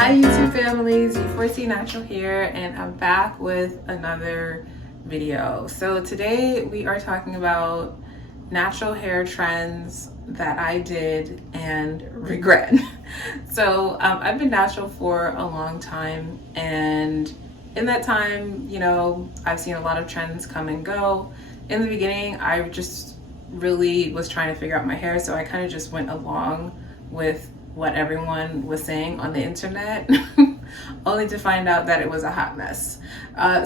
Hi YouTube families, U4C Natural here, and I'm back with another video. So today we are talking about natural hair trends that I did and regret. So I've been natural for a long time, and in that time, I've seen a lot of trends come and go. In the beginning, I just really was trying to figure out my hair, so I kind of just went along with what everyone was saying on the internet, only to find out that it was a hot mess.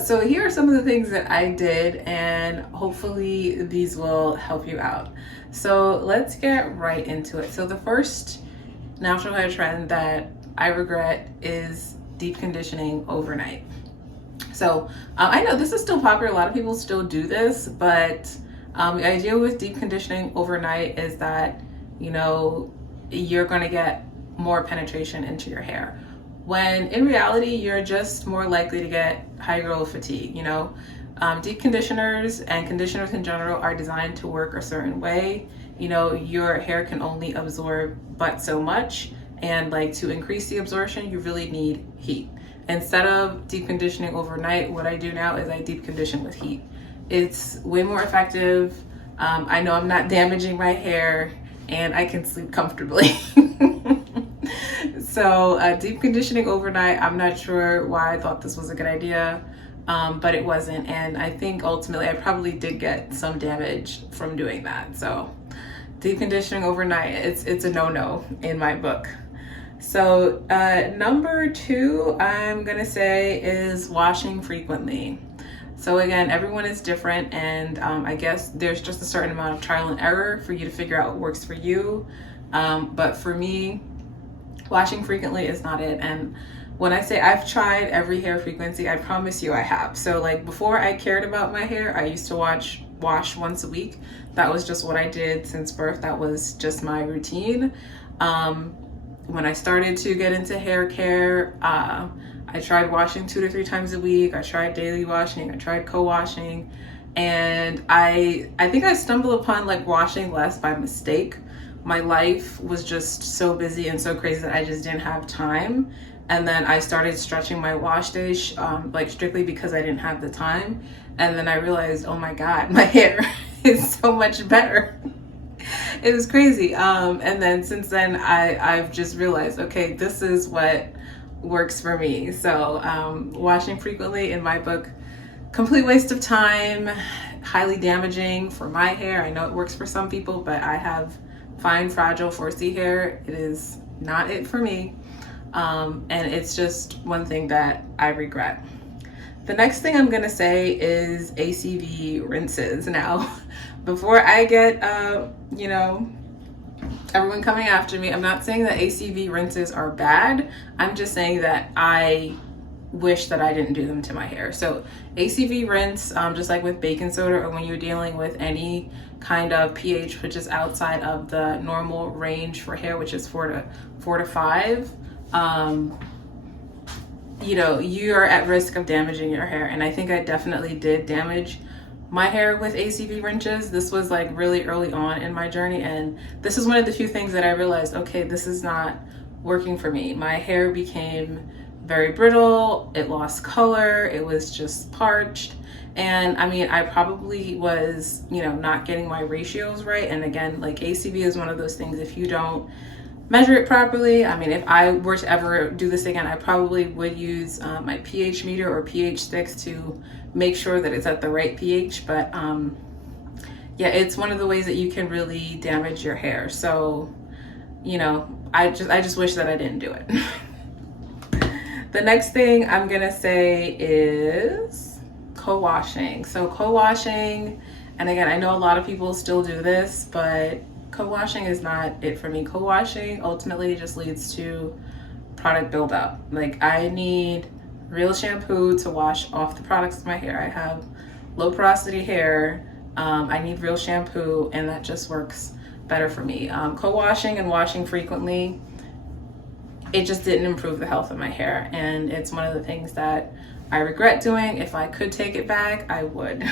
So here are some of the things that I did, and hopefully these will help you out. So let's get right into it. So the first natural hair trend that I regret is deep conditioning overnight. So I know this is still popular, a lot of people still do this, but the idea with deep conditioning overnight is that, you're going to get more penetration into your hair, when in reality you're just more likely to get high growth fatigue. Deep conditioners and conditioners in general are designed to work a certain way. Your hair can only absorb but so much, and to increase the absorption you really need heat. Instead of deep conditioning overnight, what I do now is I deep condition with heat. It's way more effective. I know I'm not damaging my hair, and I can sleep comfortably. So deep conditioning overnight, I'm not sure why I thought this was a good idea, but it wasn't. And I think ultimately I probably did get some damage from doing that. So deep conditioning overnight, it's a no-no in my book. So number two, I'm gonna say, is washing frequently. So again, everyone is different, and I guess there's just a certain amount of trial and error for you to figure out what works for you. But for me, washing frequently is not it. And when I say I've tried every hair frequency, I promise you I have. So before I cared about my hair, I used to wash once a week. That was just what I did since birth. That was just my routine. When I started to get into hair care, I tried washing 2 to 3 times a week. I tried daily washing. I tried co-washing. And I think I stumbled upon washing less by mistake. My life was just so busy and so crazy that I just didn't have time. And then I started stretching my wash days, strictly because I didn't have the time. And then I realized, oh my God, my hair is so much better. It was crazy. And then since then, I've just realized, okay, this is what works for me. So washing frequently, in my book, complete waste of time, highly damaging for my hair. I know it works for some people, but I have fine, fragile 4C hair. It is not it for me. And it's just one thing that I regret. The next thing I'm gonna say is ACV Rinses. Now, before I get, everyone coming after me, I'm not saying that ACV Rinses are bad. I'm just saying that I wish that I didn't do them to my hair. So ACV rinse, just like with baking soda, or when you're dealing with any kind of pH which is outside of the normal range for hair, which is 4 to 5, you're at risk of damaging your hair. And I think I definitely did damage my hair with ACV rinses. This was really early on in my journey, and this is one of the few things that I realized, okay, this is not working for me. My hair became very brittle, it lost color, it was just parched. And I probably was, not getting my ratios right. And again, ACV is one of those things, if you don't measure it properly, if I were to ever do this again, I probably would use my pH meter or pH sticks to make sure that it's at the right pH. But yeah, it's one of the ways that you can really damage your hair. So, I just wish that I didn't do it. The next thing I'm gonna say is co-washing. So co-washing, and again, I know a lot of people still do this, but co-washing is not it for me. Co-washing ultimately just leads to product buildup. I need real shampoo to wash off the products of my hair. I have low porosity hair. I need real shampoo, and that just works better for me. Co-washing and washing frequently, it just didn't improve the health of my hair. And it's one of the things that I regret doing. If I could take it back, I would.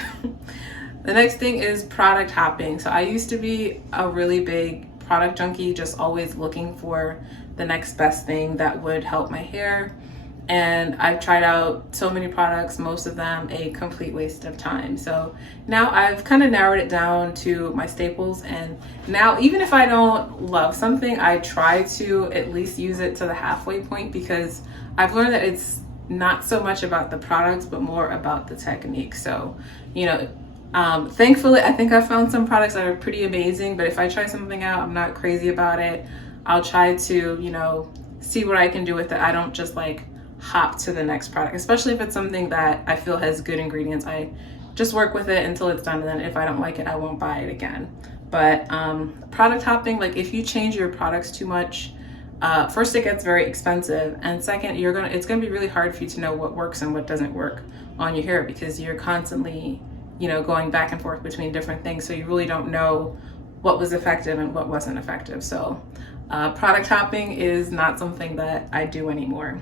The next thing is product hopping. So I used to be a really big product junkie, just always looking for the next best thing that would help my hair. And I've tried out so many products, most of them a complete waste of time. So now I've kind of narrowed it down to my staples. And now even if I don't love something, I try to at least use it to the halfway point, because I've learned that it's not so much about the products, but more about the technique. So, you know, thankfully, I think I've found some products that are pretty amazing, but if I try something out, I'm not crazy about it. I'll try to, you know, see what I can do with it. I don't just like hop to the next product, especially if it's something that I feel has good ingredients. I just work with it until it's done, and then if I don't like it, I won't buy it again. But product hopping, like if you change your products too much, first it gets very expensive, and second, it's gonna be really hard for you to know what works and what doesn't work on your hair, because you're constantly, you know, going back and forth between different things, so you really don't know what was effective and what wasn't effective. So product hopping is not something that I do anymore.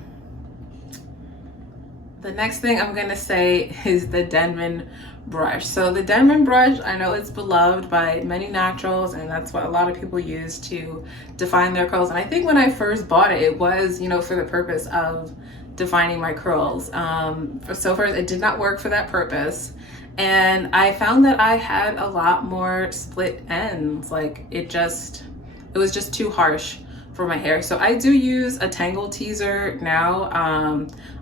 The next thing I'm gonna say is the Denman Brush. So the Denman Brush, I know it's beloved by many naturals, and that's what a lot of people use to define their curls. And I think when I first bought it, it was, you know, for the purpose of defining my curls. So first, it did not work for that purpose. And I found that I had a lot more split ends. Like it was just too harsh for my hair. So I do use a tangle teaser now.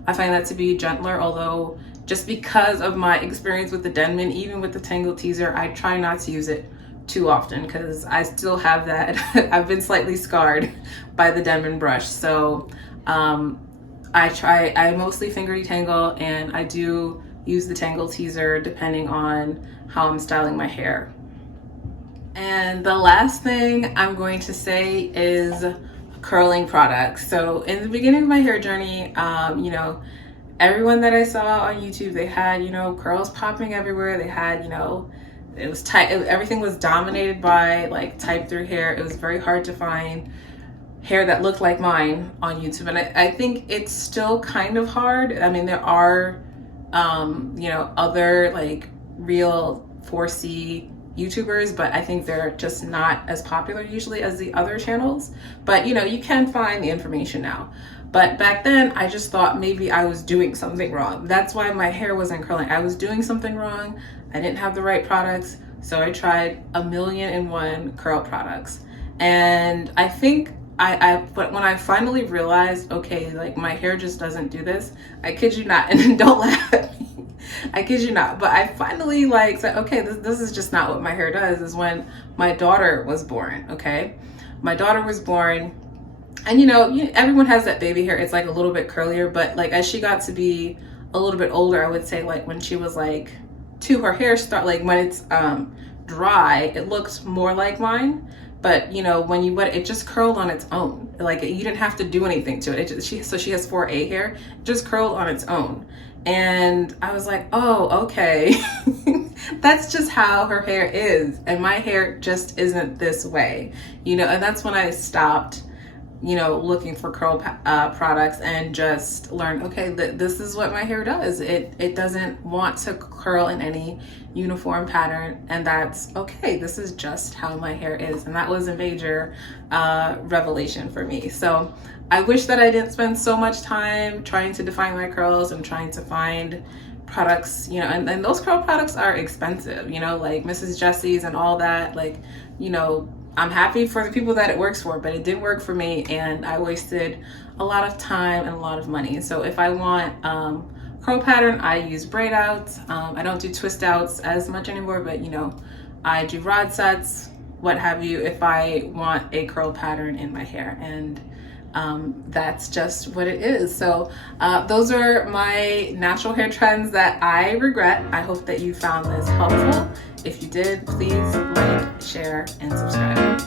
I find that to be gentler, although just because of my experience with the Denman, even with the tangle teaser, I try not to use it too often because I still have that. I've been slightly scarred by the Denman brush. So I mostly finger detangle, and I do use the tangle teaser depending on how I'm styling my hair. And the last thing I'm going to say is curling products. So in the beginning of my hair journey, you know, everyone that I saw on YouTube, they had, you know, curls popping everywhere. They had, you know, it was tight. Everything was dominated by like type through hair. It was very hard to find hair that looked like mine on YouTube. And I think it's still kind of hard. I mean, there are, you know, other like real 4C YouTubers, but I think they're just not as popular usually as the other channels. But you know, you can find the information now. But back then I just thought maybe I was doing something wrong. That's why my hair wasn't curling. I was doing something wrong. I didn't have the right products. So I tried 1,000,001 curl products. And I think but when I finally realized, okay, like my hair just doesn't do this, I kid you not, and don't laugh at me. I kid you not, but I finally like said, okay, this is just not what my hair does, is when my daughter was born, okay? My daughter was born, and you know, everyone has that baby hair. It's like a little bit curlier, but like as she got to be a little bit older, I would say like when she was like 2, her hair like when it's dry, it looks more like mine. But you know, when you wet it, just curled on its own. Like you didn't have to do anything to it. So she has 4A hair, it just curled on its own. And I was like, oh, okay. That's just how her hair is. And my hair just isn't this way, you know? And that's when I stopped, you know, looking for curl products and just learned, okay, this is what my hair does. It doesn't want to curl in any uniform pattern, and that's okay. This is just how my hair is. And that was a major revelation for me. So I wish that I didn't spend so much time trying to define my curls and trying to find products, you know, and those curl products are expensive, you know, like Mrs. Jessie's and all that. Like, you know, I'm happy for the people that it works for, but it didn't work for me, and I wasted a lot of time and a lot of money. So if I want curl pattern, I use braid outs. I don't do twist outs as much anymore, but you know, I do rod sets, what have you, if I want a curl pattern in my hair. And that's just what it is. So those are my natural hair trends that I regret. I hope that you found this helpful. If you did, please like, share, and subscribe.